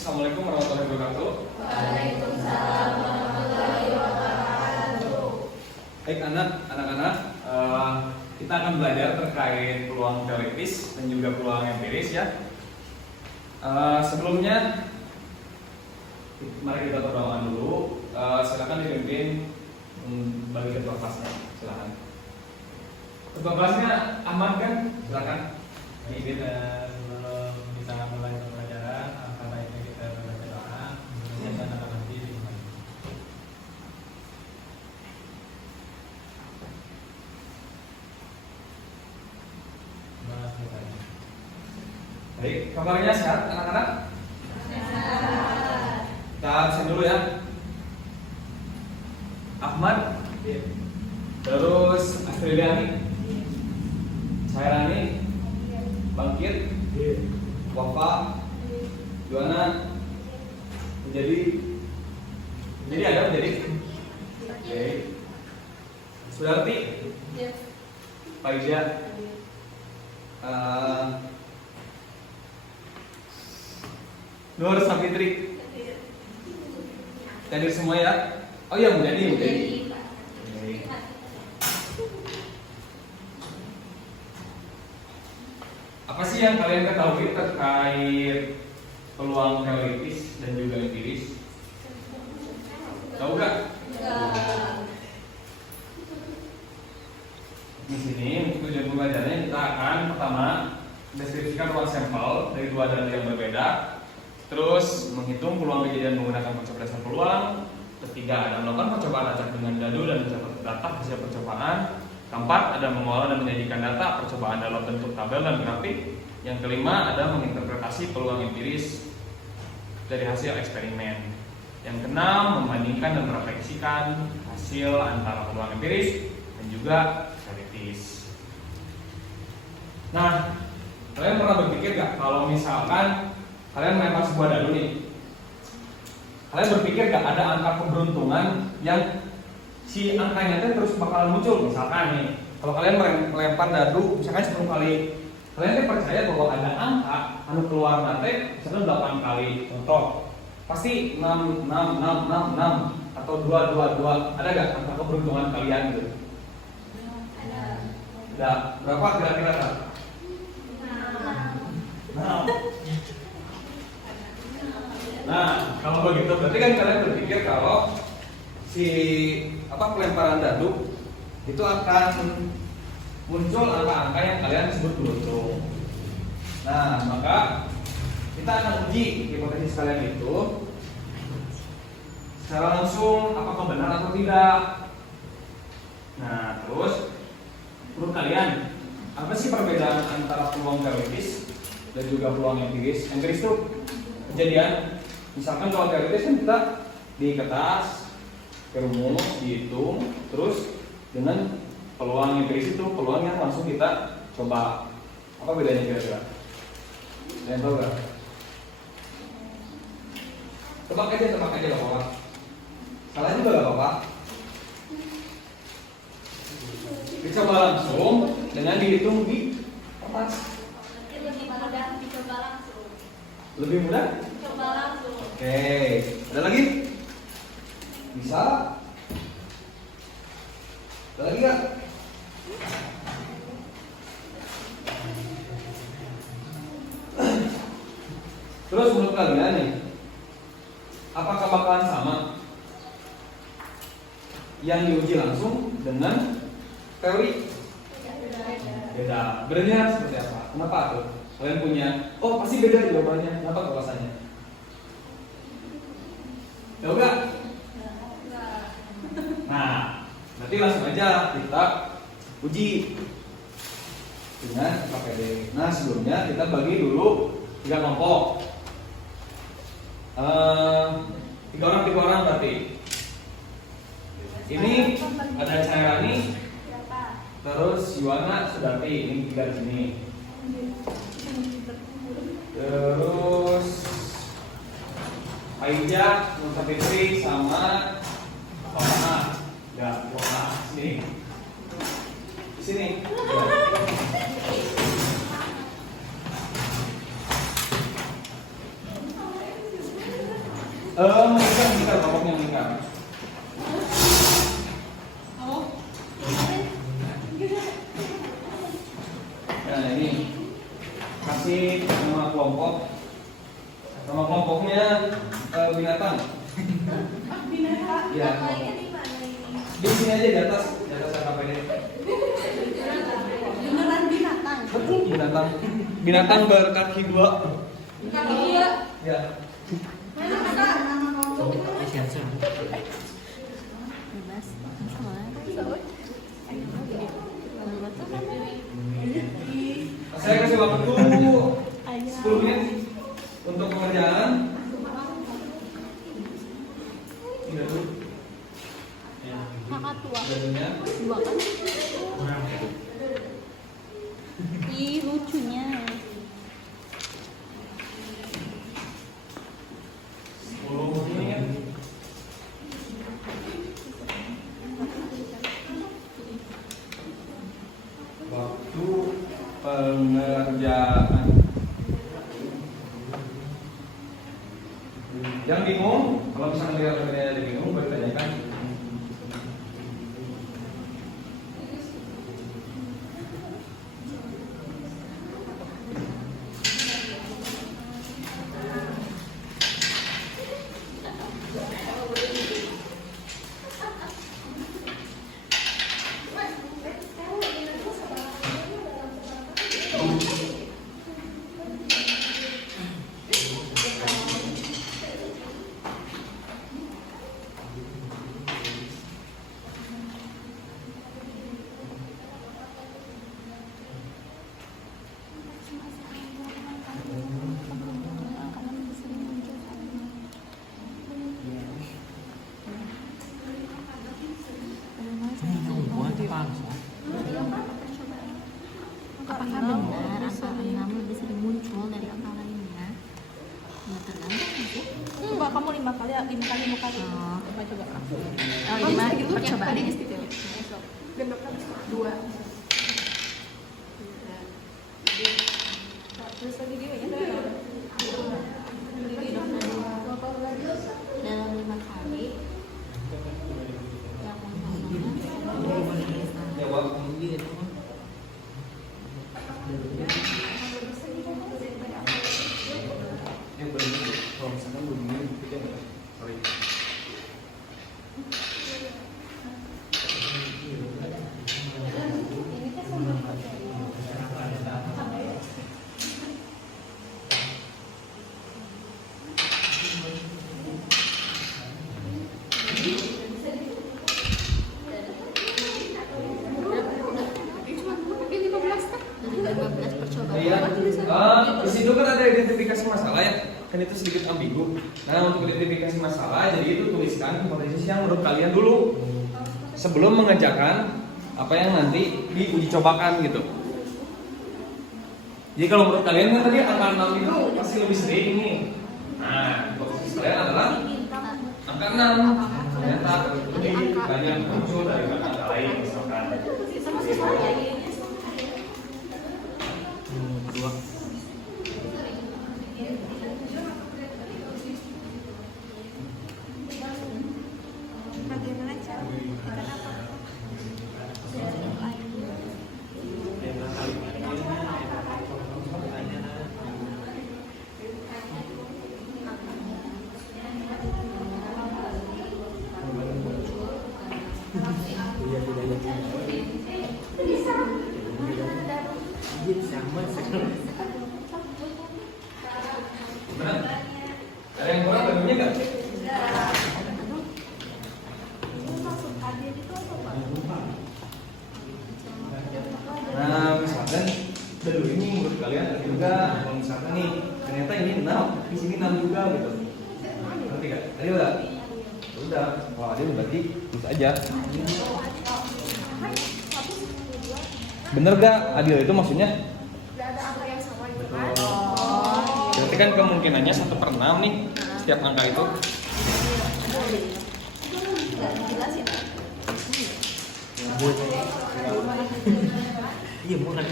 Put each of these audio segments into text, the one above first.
Assalamualaikum warahmatullahi wabarakatuh. Waalaikumsalam warahmatullahi wabarakatuh. Baik anak-anak, kita akan belajar terkait peluang teoritis dan juga peluang empiris ya. Sebelumnya, mari kita berdoa dulu. Silakan dipimpin bagi ketua kelasnya. Silakan. Ketua kelasnya Ahmad kan? Silakan. Jadi kita sebelum bisa mulai pembelajaran, alangkah baiknya kita membaca doa. Kemudian kita akan nanti dimulai. Baik, kabarnya sehat anak-anak? Sehat. Kita absen dulu ya. Ahmad, terus Afriliani, Sairani, Bangkit, Wafa, Juana, menjadi ada menjadi. Oke. Sudarti, Faiza, Nur Sapitri, hadir semua ya. Oh iya menjadi. Oke. Apa sih yang kalian ketahui terkait peluang teoritis dan juga empiris? Tahu nggak? Di sini untuk tujuan pembelajarannya kita akan pertama deskripsikan ruang sampel dari dua data yang berbeda, terus menghitung peluang kejadian menggunakan pencocokan peluang. Ketiga, ada melakukan percobaan acak dengan dadu dan mencatat data hasil percobaan. Keempat, ada mengolah dan menyajikan data percobaan dalam bentuk tabel dan grafik. Yang kelima, ada menginterpretasi peluang empiris dari hasil eksperimen. Yang keenam, membandingkan dan merefleksikan hasil antara peluang empiris dan juga teoritis. Nah, kalian pernah berpikir gak kalau misalkan kalian melempar sebuah dadu nih? Kalian berpikir gak ada angka keberuntungan yang si angkanya itu terus bakalan muncul? Misalkan nih, kalau kalian melempar dadu misalkan 10 kali, kalian tuh percaya bahwa ada angka anu keluar nanti misalkan 8 kali. Contoh, pasti 6 atau 2 ada gak angka keberuntungan kalian gitu? Ada. Berapa kira-kira kan? 6. Nah, kalau begitu berarti kan kalian berpikir kalau si pelemparan dadu itu akan muncul angka-angka yang kalian sebut beruntung. Nah, maka kita akan uji hipotesis kalian itu secara langsung apakah benar atau tidak. Nah, terus menurut kalian apa sih perbedaan antara peluang teoritis dan juga peluang empiris? Empiris itu kejadian. Misalkan kalau teoritis kan kita di kertas, rumus, dihitung, terus dengan peluang empiris itu peluang yang langsung kita coba. Apa bedanya kira-kira? Kalian tahu nggak? Tebak aja gak apa-apa. Salah juga gak apa-apa. Dicoba langsung dengan dihitung di kertas. Lebih mudah dicoba langsung. Lebih mudah? Coba langsung. Oke, ada lagi? Bisa? Ada lagi nggak? Terus menurut kalian nih, apakah bakalan sama yang diuji langsung dengan teori? Beda. Bedanya seperti apa? Kenapa tuh? Kalian punya, oh pasti beda jawabannya. Kenapa tuh alasannya? Tahu nggak? Nah, nanti langsung aja kita uji dengan KPD. Nah, sebelumnya kita bagi dulu 3 kelompok. 3 orang berarti. Ini ada Cairani, terus Yuwana, Sudarti, ini 3 di sini. Terus Aida, Nur Sapitri sama Fawana. Ya, Fawana sini. Di sini. Ya. Meningkat, kelompoknya meningkat. Nah ini kasih nama kelompok. Nama kelompoknya binatang. Ya. Namanya di mana ini? Di sini aja di atas AKPD. Beneran binatang. Betul binatang. Binatang berkaki dua. Kaki dua. Ya. Mana kakak? Nama kelompok itu? Bebas sama Saya kasih waktu 10 menit untuk pengerjaan. Tidak dulu. kakak tua Jadinya. dua kan ih lucunya 10 menit. Waktu pengerjaan. Yang bingung, kalau misalnya lihat ada bingung, boleh tanyakan. apakah benar angka 6 lebih sering muncul dari angka lainnya? Ya tergantung sih. Coba kamu 5 kali. Oh. Coba. Oh, ini mah percobaan ini Gendoknya 2. Terus lagi dia ya. dalam 5 kali yang Jawab. Yang benar kalau misalnya belum ini, kita nggak. Sorry. dari 15 percobaan. Iya. Di situ kan ada identifikasi masalah ya. Kan itu sedikit ambigu. Nah, untuk identifikasi masalah, jadi itu tuliskan hipotesis yang menurut kalian dulu sebelum mengerjakan apa yang nanti diuji cobakan gitu. Jadi kalau menurut kalian kan tadi angka 6 itu pasti lebih sering nih. Nah, hipotesis kalian adalah angka 6. Ternyata lebih banyak muncul daripada angka lain misalkan. Bagaimana cara membuktikan apa? Benar? Ada yang kurang bagiannya nggak? Nah, misalkan dulu ini menurut kalian ada juga, kalau misalkan nih ternyata ini 6, di sini 6 juga gitu. Ngerti nggak? Tadi udah? Udah. Wah, dia berarti bisa aja. Bener gak? Adil itu maksudnya? Ada angka yang sama gitu kan? Berarti kan kemungkinannya 1/6 nih setiap angka itu. Jelasin. Iya, bukan.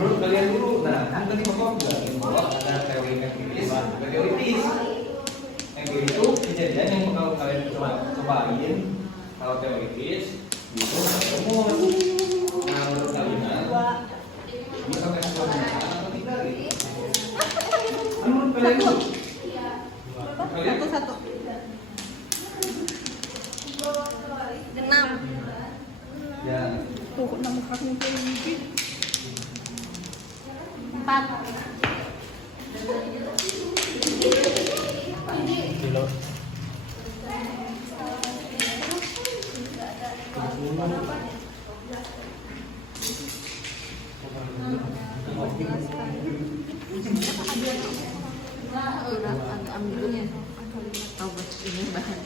Menurut kalian dulu, nah kan tadi bapak bilang bahwa ada teori empiris, berarti lain kalau teoritis itu umum. Nah menurut kalian ini sampai sesuatu atau tidak gitu? Menurut kalian itu? Kalian? Satu. 6. Ya. Tuh, 6 kali ini. 4. Kilo. Ambil dulu ya. Tahu buat ini bahan.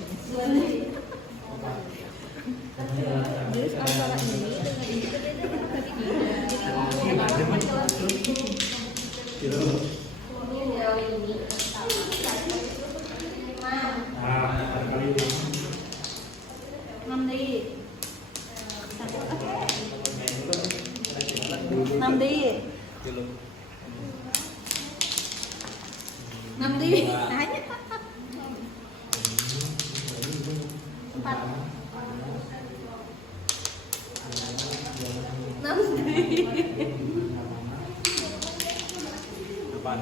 Jadi antara ini dengan ini Kali ini. 6 di. 6 di. Kilo. 6 di. Hanya 4. 6 di. Depan.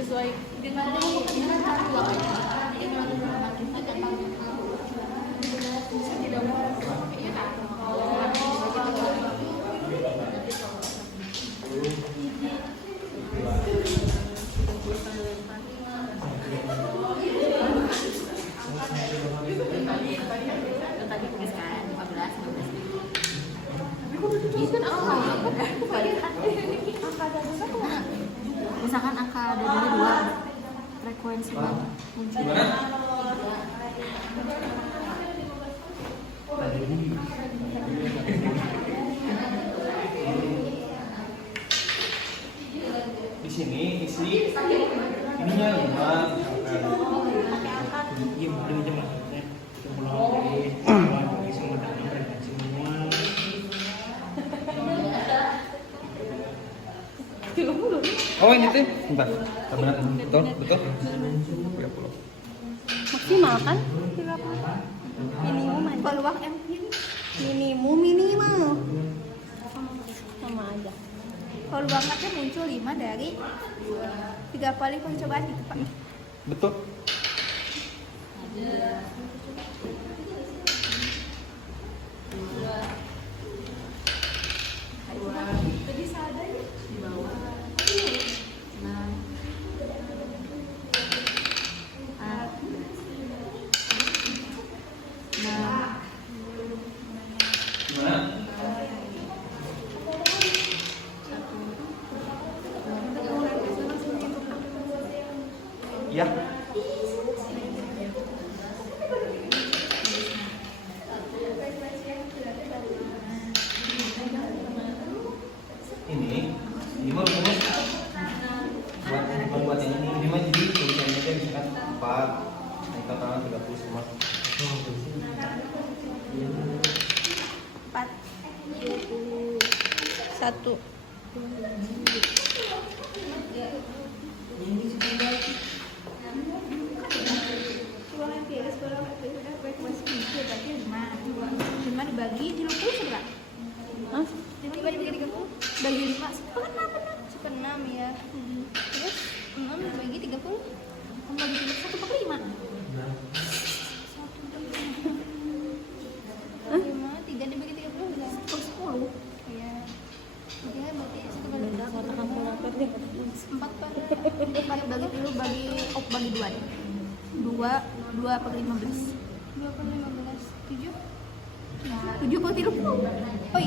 sesuai dengan Tadi tulis kan 15, 16. itu kan angka Misalkan angka dari 2 frekuensi muncul. Di sini isi ininya 5 Iya, boleh aja maksudnya. Kita pulang dari semua data semua. Oh ini tuh, bentar. Benar, betul, betul. 30. maksimal kan 30 minimum peluang minimal sama aja peluang aja muncul 5 dari 3 kali percobaan itu Pak. Betul. Jadi seadanya Di bawah 6. Gimana? Ya. Ini mah rumus buat yang ini mah jadi tulisannya aja misalkan 4 naik ke tangan 30 semua. 4 1 5 dibagi 30 seberapa? Hah? 5 dibagi 30 bagi 5 sepenam ya. Terus 6 dibagi 30 membagi 1/5 Hah? 5, 3 dibagi 30 berapa? 10 iya. Oke, berarti 4 bagi dulu bagi 2 deh 2/15 7 7/30 oh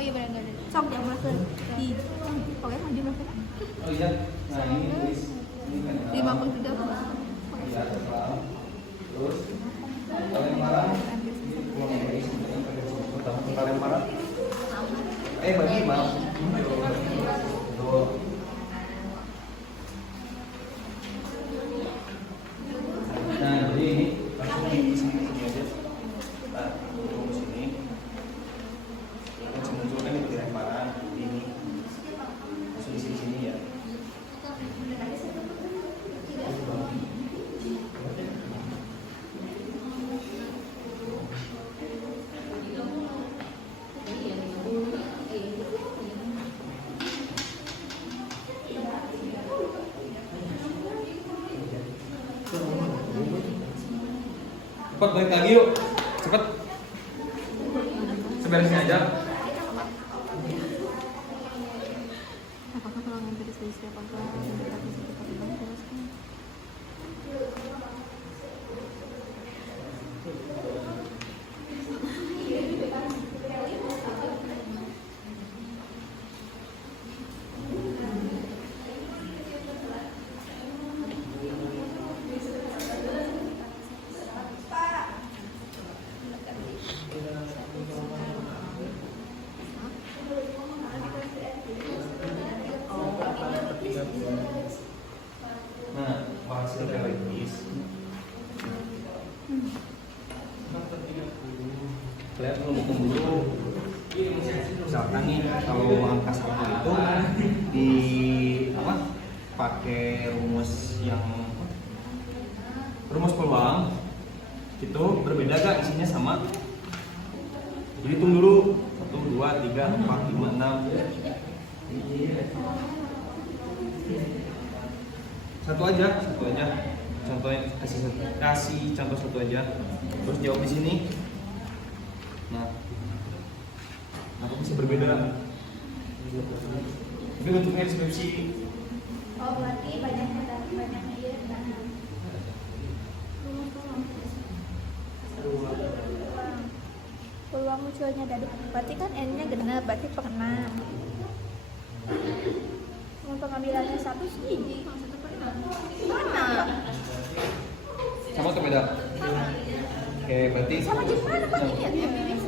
iya benar nggak ada sok yang berhasil di oh ya maju berhasil Oh iya. Nah, ini tulis ini kan 5/30 ya, terus kalian marah. Kalian marah Cepet balik lagi yuk. Cepet. Seberesnya aja. Apakah kalau empiris dari setiap angka mendekati satu kalimat jelaskan? Nah, hasil teoritis. Kalian perlu hitung dulu. Misalkan nih kalau angka 1 itu di apa? Pakai rumus peluang itu berbeda gak isinya sama? Jadi hitung dulu 1, 2, 3, 4, 5, 6. Satu aja. Contohnya kasih contoh satu aja. Terus jawab di sini. Nah, aku bisa berbeda. Ini bentuknya deskripsi. Oh, berarti banyak iya. Peluang munculnya dari berarti kan N-nya genap, berarti per 6. Pengambilannya 1 sih. Mana? Sama atau beda? Oke, berarti Sama gimana Pak ini ya? Empiris.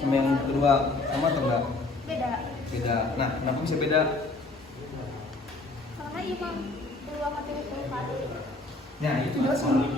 sama yang kedua sama atau enggak? Beda. Beda. Nah, kenapa bisa beda? Karena imam peluang mati 10 kali. Nah, itu masalah.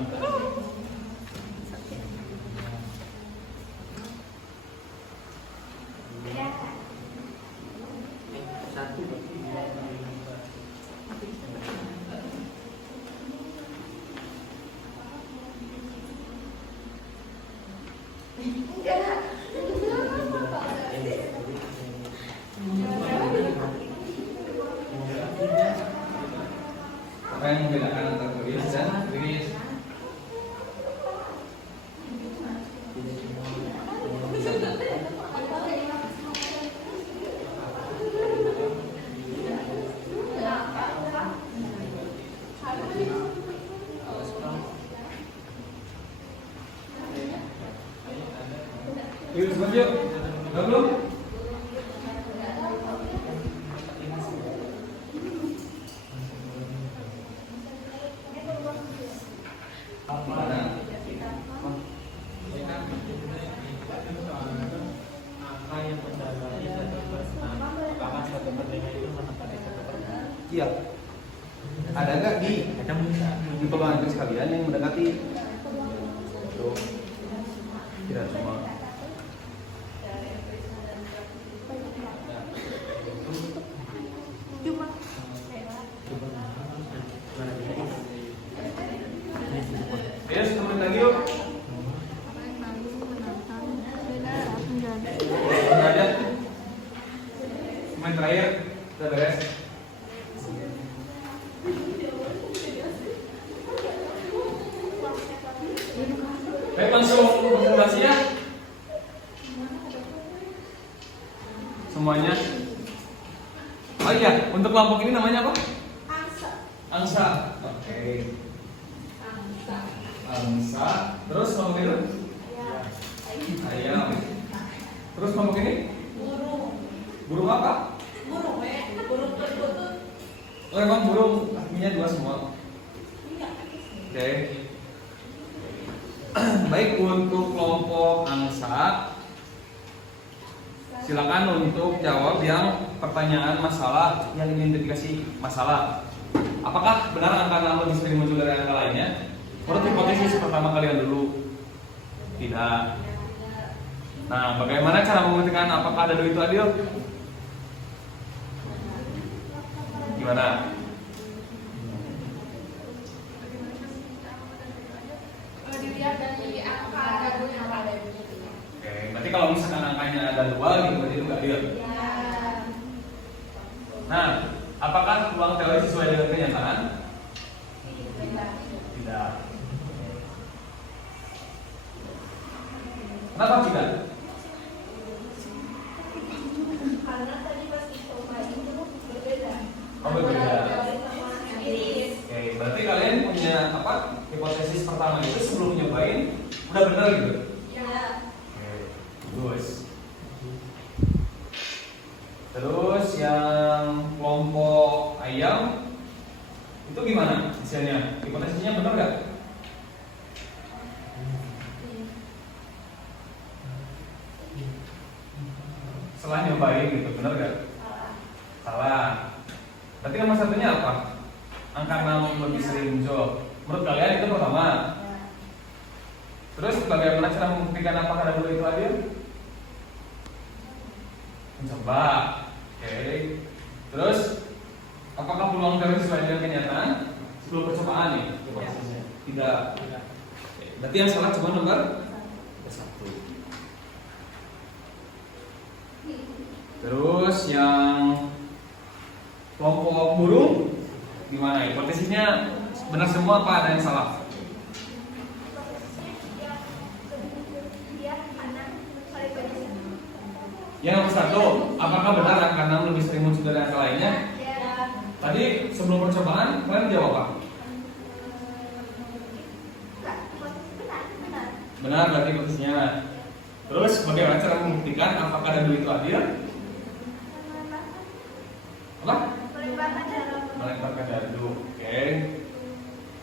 Apa yang membedakan antara tulis dan tulis? Yuk, sebut yuk. Udah belum? Iya. Ada nggak di peluang itu sekalian yang mendekati? Tuh. Tidak semua. Cuma Ya, 1 menit lagi yuk. Udah aja. Main terakhir, kita beres. Baik, langsung simulasi ya. Semuanya. Oh iya, untuk kelompok ini namanya apa? Angsa. Oke. Angsa. Terus kelompok itu? Ayam. Terus kelompok ini? Burung apa? Oh, emang burung kakinya 2 semua. Oke. Baik, untuk kelompok angsa, silakan untuk jawab yang pertanyaan masalah yang identifikasi masalah. Apakah benar angka 6 lebih sering muncul dari angka lainnya? Menurut hipotesis pertama kalian dulu. Tidak. Nah, bagaimana cara membuktikan apakah ada 2 itu adil? Gimana? Dilihat dari angka ada yang ada. Oke, berarti kalau misalkan angkanya ada 2 gitu berarti itu nggak adil. Nah, apakah peluang teori sesuai dengan kenyataan? Tidak. Kenapa tidak? Karena tadi pas dicoba itu berbeda. Oh, berbeda. Antara sama empiris. Oke, berarti kalian punya apa? Hipotesis pertama itu sebelum nyobain udah benar gitu. Ya. Oke, bagus. Terus yang kelompok ayam itu gimana hasilnya? Hipotesisnya benar nggak? Setelah nyobain gitu, benar nggak? Salah. Berarti nomor satunya apa? Angka 6 lebih sering muncul. Menurut kalian itu pertama. Terus bagaimana cara membuktikan apakah ada dua itu adil? Mencoba. Oke. Terus apakah peluang teori sesuai dengan kenyataan? Sebelum percobaan nih. Tidak. Oke. Berarti yang salah cuma nomor 1. Terus yang kelompok burung gimana? Hipotesisnya benar semua apa ada yang salah? Yang nomor 1, apakah benar angka 6 lebih sering muncul dari angka lainnya? Tadi sebelum percobaan kalian jawab apa? Benar berarti hipotesisnya. Terus bagaimana cara membuktikan apakah ada dua itu adil? Apa? Melemparkan dadu. Oke.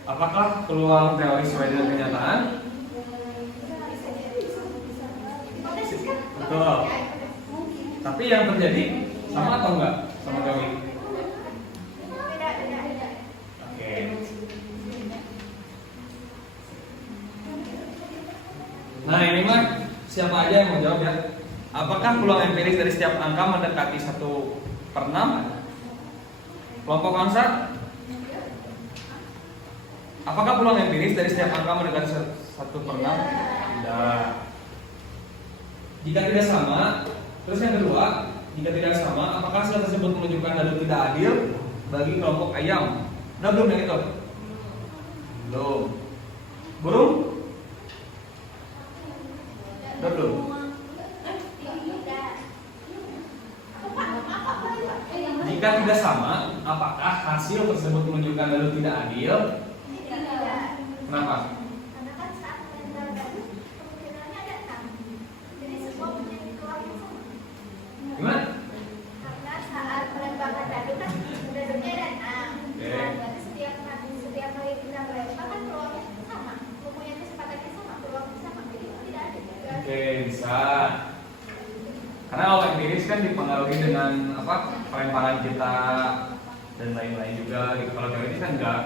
Apakah peluang teori sesuai dengan kenyataan? Betul. Tapi yang terjadi sama atau enggak sama teori? Oke. Nah ini mah siapa aja yang mau jawab ya? Apakah peluang empiris dari setiap angka mendekati 1/6? Kelompok angsa? Apakah peluang empiris dari setiap angka mendekati 1/6? Tidak. Jika tidak sama, terus yang kedua, jika tidak sama, apakah hasil tersebut menunjukkan dadu tidak adil bagi kelompok ayam? Udah belum yang itu? Belum. Burung? Udah belum? Jika tidak sama, apakah hasil tersebut menunjukkan dadu tidak adil? Kenapa? Karena kan saat melempar dadu kemungkinannya ada 6. Jadi semua punya keluar yang sama. Gimana? Karena saat melemparkan dadu kan dadunya ada 6. Oke. Nah, berarti setiap kali kita melempar kan peluangnya sama. Mempunyai kecepatannya sama, peluangnya sama. Jadi itu tidak ada. Oke, bisa. Karena kalau empiris kan dipengaruhi dengan apa? Pelemparan kita dan lain-lain juga. Gitu. Kalau teoritis kan enggak.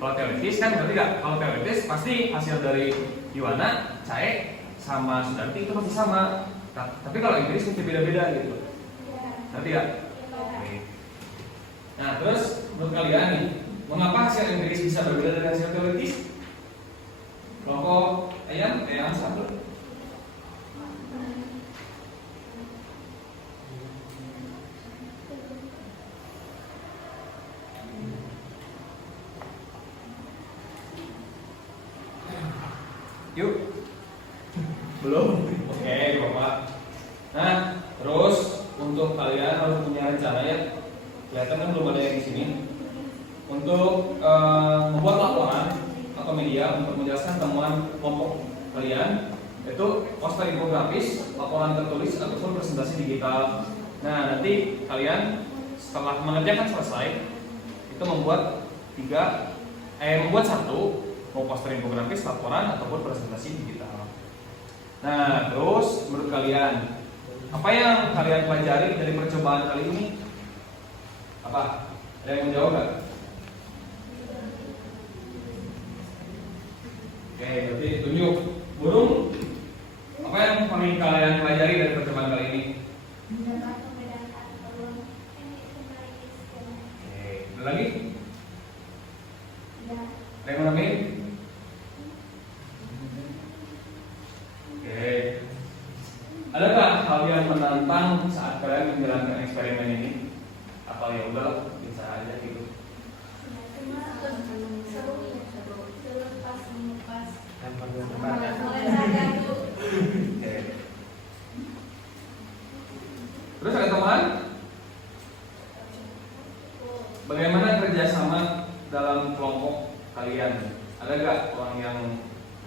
Kalau teoritis kan berarti enggak. Kalau teoritis pasti hasil dari Yuwana, Cae, sama Sudarti itu pasti sama. Tapi kalau empiris mesti beda-beda gitu. Nanti ya. Oke. Nah terus menurut kalian nih, mengapa hasil empiris bisa berbeda dari hasil teoritis? Kelompok ayam, satu. Yuk. Belum? Oke, Bapak. Nah, terus untuk kalian harus punya rencana ya. Kelihatan kan belum ada yang di sini. Untuk membuat laporan atau media untuk menjelaskan temuan kelompok kalian, itu poster infografis, laporan tertulis ataupun presentasi digital. Nah, nanti kalian setelah mengerjakan selesai itu membuat satu mau poster infografis, laporan ataupun presentasi digital. Nah, terus menurut kalian apa yang kalian pelajari dari percobaan kali ini? Apa? Ada yang menjawab nggak? Oke, berarti tunjuk burung. Apa yang paling kalian pelajari dari percobaan kali ini? Oke, ada lagi? Ada yang mau nambahin? Oke. Adakah hal yang menantang saat kalian menjalankan eksperimen ini? Apa ya udah bisa aja gitu. Yang Oke. ada orang yang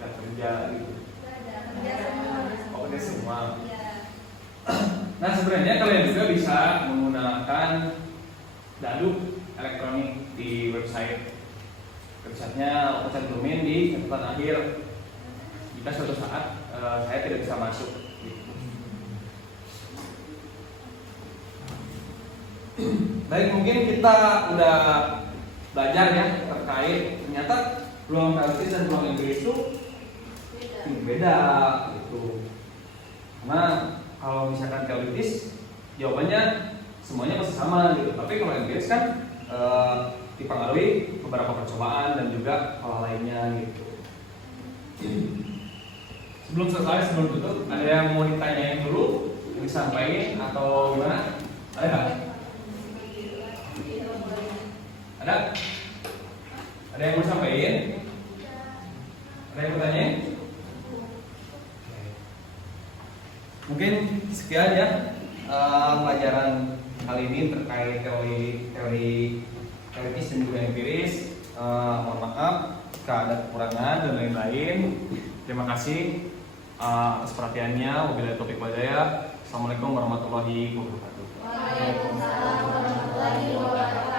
nggak kerja gitu. Oh, kerja semua. Nah, sebenarnya kalian juga bisa menggunakan dadu elektronik di website. Websitenya aku cantumin di catatan akhir. Jika suatu saat saya tidak bisa masuk. Gitu. Baik, mungkin kita udah belajar ya terkait ternyata peluang teoritis dan peluang empiris itu beda gitu. Karena kalau misalkan teoritis jawabannya semuanya pasti sama gitu. Tapi kalau empiris kan dipengaruhi beberapa percobaan dan juga hal lainnya gitu. Sebelum tutup, ada yang mau ditanyain dulu, yang disampaikan atau gimana? Ada nggak? Ada? Ada yang mau sampaikan? Ada yang mau tanya? Mungkin sekian ya pelajaran kali ini terkait teoritis dan juga empiris. Mohon maaf jika ada kekurangan dan lain-lain. Terima kasih atas perhatiannya. Wabillahi taufiq wal hidayah. Assalamualaikum warahmatullahi wabarakatuh. Waalaikumsalam warahmatullahi wabarakatuh.